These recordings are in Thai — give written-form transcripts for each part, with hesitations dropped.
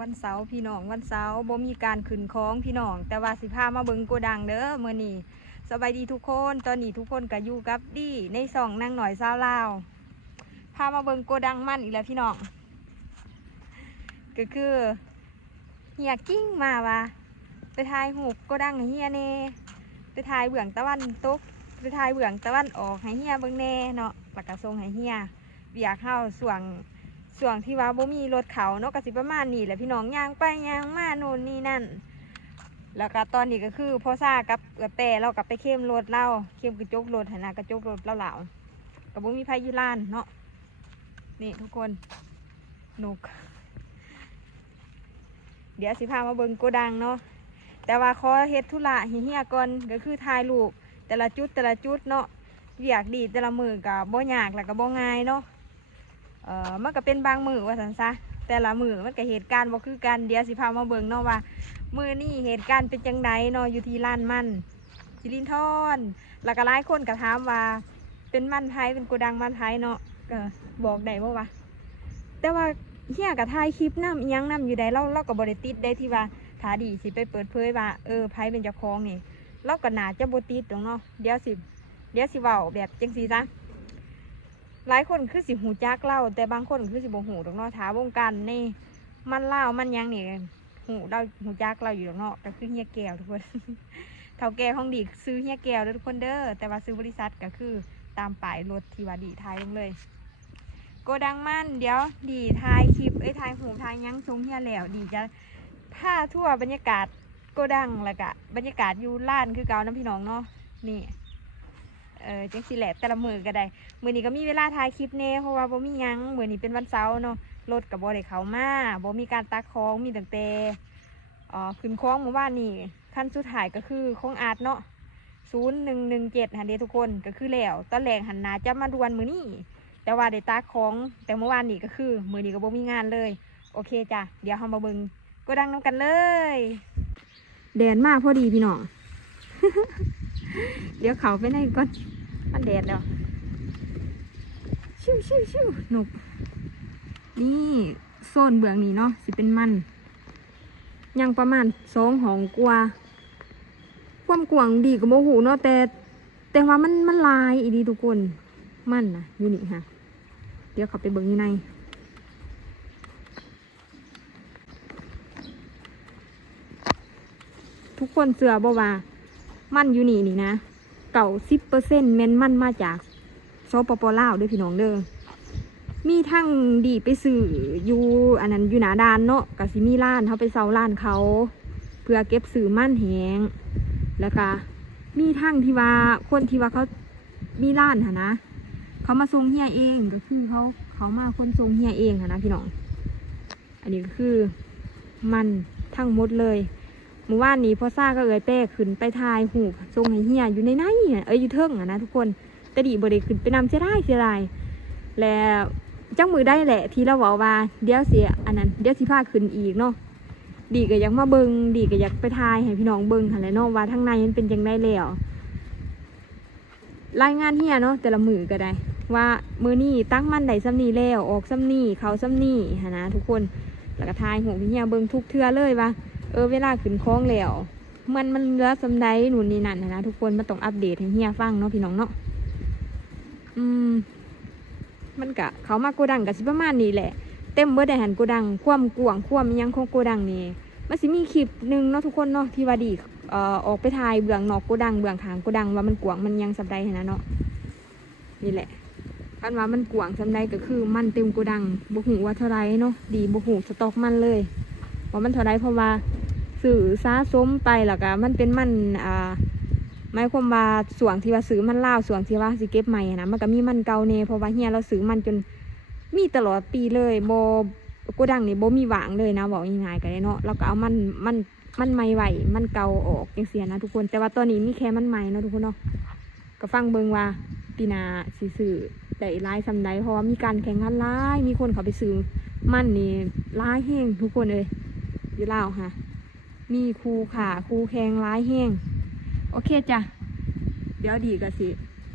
วันเสาร์พี่น้องวันเสาร์บ่มีการขึ้นของพี่น้องแต่ว่าสิพามาเบิ่งโกดังเด้อมื้อนี้สบายดีทุกคนตอนนี้ทุกคนก็อยู่กับดีในช่องนางหน่อยสาวลาวพามาเบิ่งโกดังมันอีกแล้วพี่น้องก็คือเฮียกิ้งมาว่าไปถ่ายรูปโกดังให้เฮียแน่ไปถ่ายเบื้องตะวันตกไปถ่ายเบื้องตะวันออกให้เฮียเบิ่งแน่เนาะแล้วก็ส่งให้เฮียเบียกเข้าส่วงที่ว่าบ่มีรถเขาเนาะก็สิประมาณนี้แหละพี่น้องย่างไปย่างมาโน่นนี่นั่นแล้วก็ตอนนี้ก็คือพ่อซ่ากับแต่เรากับไปเข้มรถเราเข้มกระจกรถนะกระจกรถเราเหล่ากับบ่มีไผอยู่ลานเนาะนี่ทุกคนนกเดี๋ยวสิพามาเบิ่งโกดังเนาะแต่ว่าขอเฮ็ดธุระเฮียก่อนก็คือถ่ายรูปแต่ละจุดเนาะอยากดีแต่ละมือกับบ่ยากแล้วก็บ่ง่ายเนาะมันก็เป็นบางมือว่าสันซะแต่ละมือมันก็เหตุการณ์บ่คือกันเดี๋ยวสิพามาเบิ่งเนาะว่ามือนี่เหตุการณ์เป็นจังไดเนาะอยู่ที่ร้านมันสิรินทรแล้วก็หลายคนก็ถามว่าเป็นมันไทยเป็นโกดังมันไทยเนาะก็บอกได้บ่วะแต่ว่าเฮียก็ถ่ายคลิปนำอีหยังนำอยู่ใดเราก็บ่ได้ติดได้ที่ว่าถ้าดีสิไปเปิดเผยว่าไผเป็นเจ้าของนี่เราก็น่าจะบ่ติดดอกเนาะเดี๋ยวสิเว้าแบบจังซี่ซะหลายคนคือสิหูจักเล่าแต่บางคนคือสิบ่หูดอกเนาะถาวงการนี่มันเล่ามันยังนี่หูจักเราอยู่ดอกเนาะก็คือเฮียแก้วทุกคน เท่าแก่ของดีซื้อเฮียแก้วทุกคนเด้อแต่ว่าซื้อบริษัทก็คือตามป้ายรถที่ว่าดีทายลงเลยโกดังมันเดี๋ยวดีทายคลิปทายหูทายยังทรงเฮียแล้วดีจะพาทั่วบรรยากาศโกดังแล้วก็บรรยากาศอยู่ล้านคือเก่าน้ำพี่น้องเนาะนี่จังสิแหละแต่ละมือก็ได้มือนี้ก็มีเวลาถ่ายคลิปเน่เพราะว่าบ่มียังมือนี้เป็นวันเสาร์เนาะรถกับบ่ได้เข้ามาบ่มีการตักของมีตั้งแต่ขึ้นคล้องเมื่อวานนี้ขั้นสุดท้ายก็คือของอาร์ตเนาะ0117หันเดทุกคนก็คือแล้วตอนแรกหันหน้าจะมาดวนมือนี้แต่ว่าได้ตักของแต่เมื่อวานนี้ก็คือมือนี้ก็บ่มีงานเลยโอเคจ้ะเดี๋ยวเรามาเบิ่งก็ดังน้ำกันเลยแดดมากพอดีพี่น้อง เดี๋ยวเขาไปไหนก่อนมันแดดแล้วชิวหนุกนี่โซนเบื้องนี้เนาะสิเป็นมันยังประมาณ2 ห้องกว่าความกว้างดีกับโมหูเนาะแต่ว่ามันลายอีดีทุกคนมันนะอยู่นี่ฮะเดี๋ยวเขาไปเบิ่งอยู่ในทุกคนเสือบ่ว่ามันอยู่นี่นะ90%แม่นมันมาจากสปป.ลาวด้วยพี่น้องเด้อมีทั้งดีไปซื้ออยู่อันนั้นอยู่หน้าด่านเนาะก็สิมีร้านเขาไปเซาร้านเขาเพื่อเก็บซื้อมันแหงแล้วก็มีทั้งที่ว่าคนที่ว่าเขามีร้านหะนะเขามาส่งเฮียเองก็คือเขามาคนส่งเฮียเองหะนะพี่น้องอันนี้ก็คือมันทั้งหมดเลยเมื่อวานนี้พ่อซ่าก็แป้ขึ้นไปถ่ายหูส่งให้เฮียอยู่ในอยู่เทิงนะทุกคนแต่ดีบ่ได้ขึ้นไปนำเสียดายแล้วจังมือได้แหละที่เราบอกว่าเดี๋ยวเสียอันนั้นเดี๋ยวสิพาขึ้นอีกเนาะดีก็อยากมาเบิงดีก็อยากไปถ่ายให้พี่น้องเบิงหั่นแหละเนาะว่าทางในมันเป็นจังไดแล้วรายงานเฮียเนาะแต่ละมือก็ได้ว่ามือนี้ตั้งมันได้ซ้ำนี้แล้วออกซ้ำนี้เขาซ้ำนี้หั่นนะทุกคนแล้วก็ถ่ายหูเฮียเบิงทุกเทื่อเลยว่าเวลาขึ้นคล้องแล้วมันเหลือสำใดหนุนนี่นั่นนะทุกคนมาต้องอัปเดตให้เฮียฟังเนาะพี่น้องเนาะมันกะเขามาโกดังกับสิประมาณนี้แหละเต็มเบิดได้หันโกดังความกว้างความยังของโกดังนี่มันสิมีคลิปหนึ่งเนาะทุกคนเนาะที่ว่าดีออกไปถ่ายเบื้องนอกโกดังเบื้องขางโกดังว่ามันกว้างมันยังสำใดนะเนาะนี่แหละอันว่ามันกว้างสำใดก็คือมันเต็มโกดังบุหูว่าเท่าไรเนาะดีบุหูสต็อกมันเลยว่ามันเท่าไรเพราะว่าสื่อซาส้มไปแล้วก็มันเป็นมันหมายความว่าส่วนที่ว่าซื้อมันล่าวส่วนที่ว่าสิเก็บใหม่นะมันก็มีมันเก่าเน่เพราะว่าเฮียเราซื้อมันจนมีตลอดปีเลยโกดังนี่โบมีหวางเลยนะบอกง่ายๆกันเนาะเราก็เอามันใหม่ไหวมันเก่าออกอย่างเสียนะทุกคนแต่ว่าตอนนี้มีแค่มันใหม่เนาะทุกคนเนาะก็ฟังเบิ่งว่าปีนาสิซื้อได้ร้ายซำใดเพราะว่ามีการแข่งขันร้ายมีคนเขาไปซื้อมันนี่ร้ายแห้งทุกคนเลยอยู่ลาวค่ะมีคูแข่งร้ายแห้งโอเคจ้ะเดี๋ยวดีก็สิ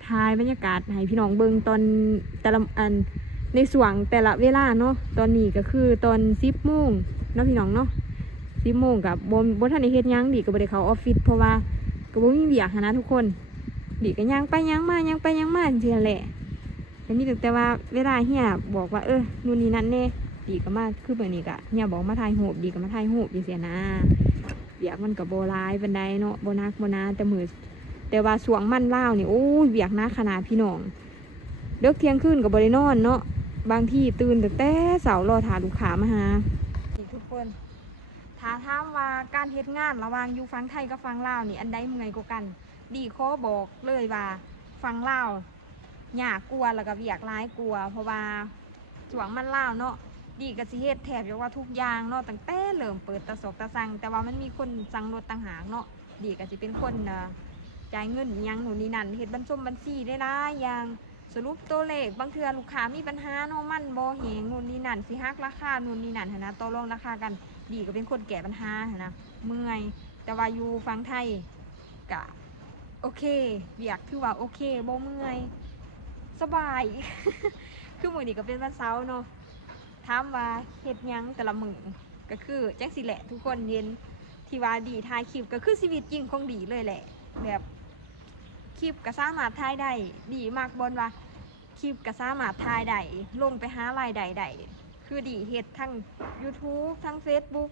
ถ่ายบรรยากาศให้พี่น้องเบิ่งตอนแต่ละอัน ในส่วงแต่ละเวลาเนาะตอนนี้ก็คือตอน10 โมงเนาะพี่น้องเนาะ10 โมงกับบ่ทันได้เฮ็ดหยังดีก็บ่ได้เข้าออฟฟิศเพราะว่าก็บ่มีเวียกหั้นนะทุกคนดีก็ย่างไปย่างมาย่างไปย่างมาจังซี่แหละแต่มีแต่ว่าเวลาเฮียบอกว่านู่นนี่นั่นแน่ดีก็มาคือแบบนี้ก็เฮียบอกมาถ่ายรูปดีก็มาถ่ายรูปจังซี่นะเวียกมันก็บ่หลายปานใดเนาะบ่หนักบ่หนาแต่ว่าช่วงมันลาวนี่โอ้ยเวียกหนักขนาดพี่น้องเลิกเที่ยงคืนก็บ่ได้นอนเนาะบางทีตื่นแต่เช้ารอถ่าลูกค้ามาหาทุกคนถ้าถามว่าการเฮ็ดงานระหว่างอยู่ฝั่งไทยกับฝั่งลาวนี่อันใดเมื่อยกว่ากันดีขอบอกเลยว่าฝั่งลาวยากกลัวแล้วก็เวียกร้ายกลัวเพราะว่าช่วงมันลาวเนาะดีก็สิเฮ็ดแทบจะว่าทุกอย่างเนาะตั้งแต่เริ่มเปิดตะสกตะสังแต่ว่ามันมีคนสั่งรถต่างหากเนาะดีก็สิเป็นคนจ่ายเงินยังหนูนี่นั่นเฮ็ดบัญชีได้หลายอย่างสรุปตัวเลขบางเทื่อลูกค้ามีปัญหาเนาะมันบ่แหงนู่นนี่นั่นสิฮักราคานู่นนี่นั่นนะต่อรองราคากันดีก็เป็นคนแก้ปัญหานะเมื่อยแต่ว่าอยู่ฝั่งไทยก็โอเคเวียกคือว่าโอเคบ่เมื่อยสบาย คือมื้อนี้ก็เป็นวันเสาร์เนาะถามว่าเฮ็ดหยังแต่ละมื้อก็คือจังสิแหละทุกคนเห็นที่ว่าดีถ่ายคลิปก็คือชีวิตจริงของดีเลยแหละแบบคลิปก็สามารถถ่ายได้ดีมากบนว่าคลิปก็สามารถถ่ายได้ลงไปหารายได้ได้คือดีเฮ็ดทั้ง YouTube ทั้ง Facebook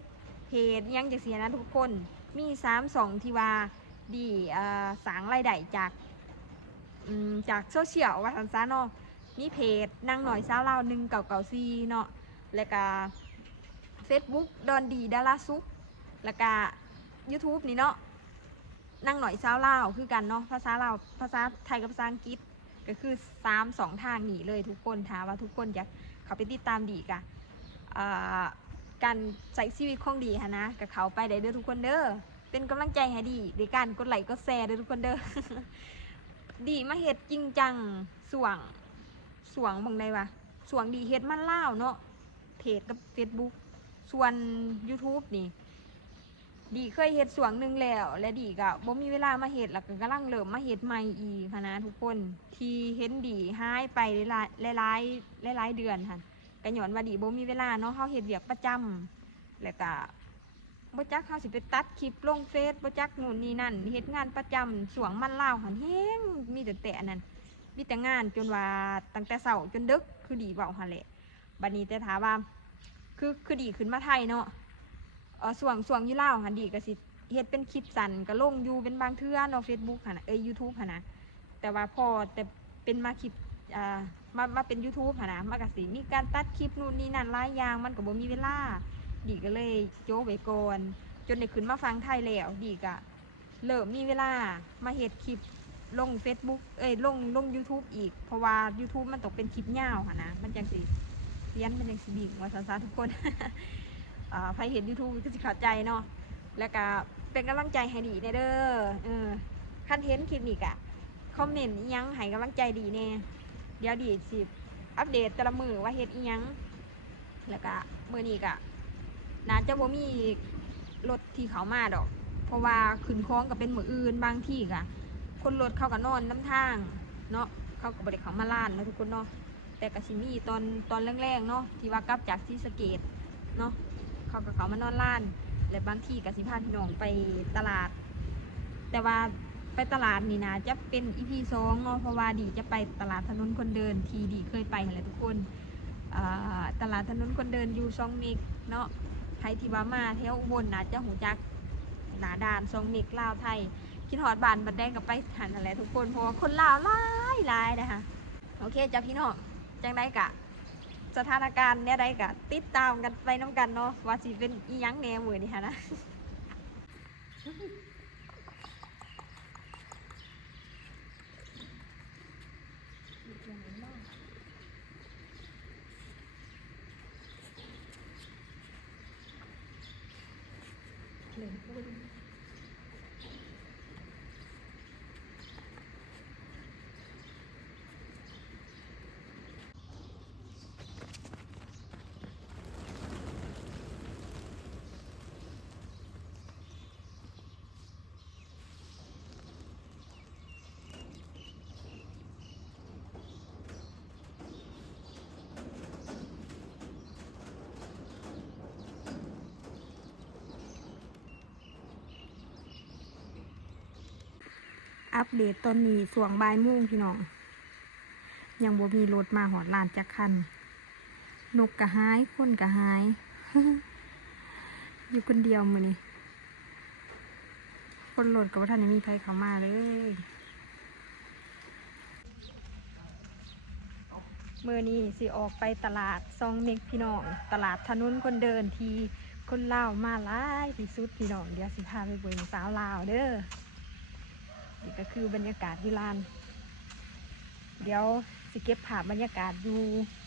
เพจยังจังซี่นะทุกคนมี3 ช่องที่ว่าดีสร้างรายได้จากโซเชียลว่าซั่นซะเนาะมีเพจนางหน่อยสาวลาว1994เนาะแล้วก็ Facebook ดอนดีดาราซุกแล้วก็ YouTube นี่เนาะนางหน่อยสาวลาวคือกันเนาะภาษาลาวภาษาไทยกับภาษาอังกฤษก็คือ2 ทางนี้เลยทุกคนถามว่าทุกคนอยากเข้าไปติดตามดีกะการใช้ชีวิตของดีฮะนะกับเขาไปได้เด้อทุกคนเด้อเป็นกำลังใจให้ดีด้วยการกดไลค์กดแชร์เด้อทุกคนเด้อ ดีมาเฮ็ดจริงจังส่วงบังใดวะส่วงดีเฮ็ดมันเล่าเนาะเพจกับ Facebook ส่วน YouTube นี่ดีเคยเฮ็ดส่วงหนึ่งแล้วและดีก็บ่มีเวลามาเฮ็ดแล้วก็กำลังเริ่มมาเฮ็ดใหม่อีกนะทุกคนที่เห็นดีหายไปหลายเดือนค่ะก็ย้อนว่าดีบ่มีเวลาเนาะเฮาเฮ็ดเวียกประจำแล้วก็บ่จักเฮาสิไปตัดคลิปลงเฟซบ่จักนู่นนี่นั่นเฮ็ดงานประจำส่วงมันลาวหันแฮงมีแต่อันนั้นมีแต่งานจนว่าตั้งแต่เช้าจนดึกคือดีเว้าหั่นแหละบัดนี้แต่ถามว่าคือดีขึ้นมาไทยเนาะส่วงอยู่ลาวหันดีก็สิเฮ็ดเป็นคลิปสั้นก็ลงอยู่เป็นบางเทื่อเนาะ Facebook หั่นน่ะYouTube หั่นนะแต่ว่าพอแต่เป็นมาคลิปมาเป็น YouTube หั่นนะมันก็สิมีการตัดคลิปนู่นนี่นั่นหลายอย่างมันก็บ่มีเวลาดีก็เลยโจ้ไว้ก่อนจนได้ขึ้นมาฟังไทยแล้วดีก็เริ่มมีเวลามาเฮ็ดคลิปลง Facebook ลง YouTube อีกเพราะว่า YouTube มันต้องเป็นคลิปยาวหั่นนะมันจังสิเรียนมันจังสิดิ่งว่าซั่นๆทุกคน ใครเห็น YouTube ก็สิเข้าใจเนาะแล้วก็เป็นกำลังใจให้ดีเด้อคันเห็นคลิปนี้ก็คอมเมนต์อีหยังให้กำลังใจดีแน่เดี๋ยวดีสิอัปเดตแต่ละมือว่าเฮ็ดอีหยังแล้วก็มื้อนี้ก็น่าจะบ่มีรถที่เขามาดอกเพราะว่าขึ้นคลองก็เป็นมื้ออื่นบางที่ก็คนรถเขาก็นอนน้ำทางเนาะเขาก็บ่ได้เข้ามาล้านเนาะทุกคนเนาะแต่ก็สิมีตอนแรงๆเนาะที่ว่ากลับจากศรีสะเกษเนาะเขามานอนล้านและบางที่ก็สิพาพี่น้องไปตลาดแต่ว่าไปตลาดนี่นะจะเป็น EP 2เนาะเพราะว่าดีจะไปตลาดถนนคนเดินที่ดีเคยไปแหละทุกคนตลาดถนนคนเดินอยู่2 เมกเนาะใครที่ว่ามาแถวอุบลน่าจะหูจักหนาด่าน2 เมกลาวไทยคิดฮอดบ้านบัดแดงกับไปหันอะไรทุกคนเพราะว่าคนลาวหลายนะคะโอเคจ้ะพี่น้องจังได้กะสถานการณ์เนี่ยได้กะติดตามกันไปน้ำกันเนาะว่าสิเป็นอีหยังแนวมือนี่ฮะนะ อัปเดตตอนนี้ส่วงบ่ายโมงพี่น้องยังบ่มีรถมาหอดลานจักคันนกกะหายคนกะหาย อยู่คนเดียวมื้อนี้คนรถกับว่าท่านมีใครเข้ามาเลยมื้อนี้สิออกไปตลาดซองเม็กพี่น้องตลาดถนนคนเดินที่คนลาวมาหลายที่สุดพี่น้องเดี๋ยวสิพาไปเบิ่งสาวลาวเด้อนี่ก็คือบรรยากาศที่ลานเดี๋ยวสิเก็บภาพบรรยากาศดู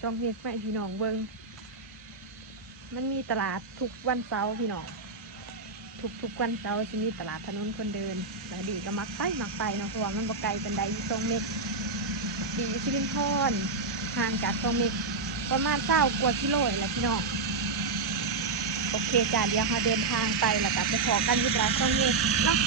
ซองเม็กให้พี่น้องเบิ่งมันมีตลาดทุกวันเสาร์พี่น้องทุกวันเสาร์จะมีตลาดถนนคนเดินแล้วดีก็มักไปเนาะเพราะว่ามันบ่ไกลกันใดอยู่ซองเม็กดีสิรินธรห่างจากซองเม็กประมาณ20 กว่ากิโลแหละพี่น้องโอเคจ้าเดี๋ยวเราเดินทางไปแล้วก็ไปขอกันอยู่ตลาดซองเม็กเนาะ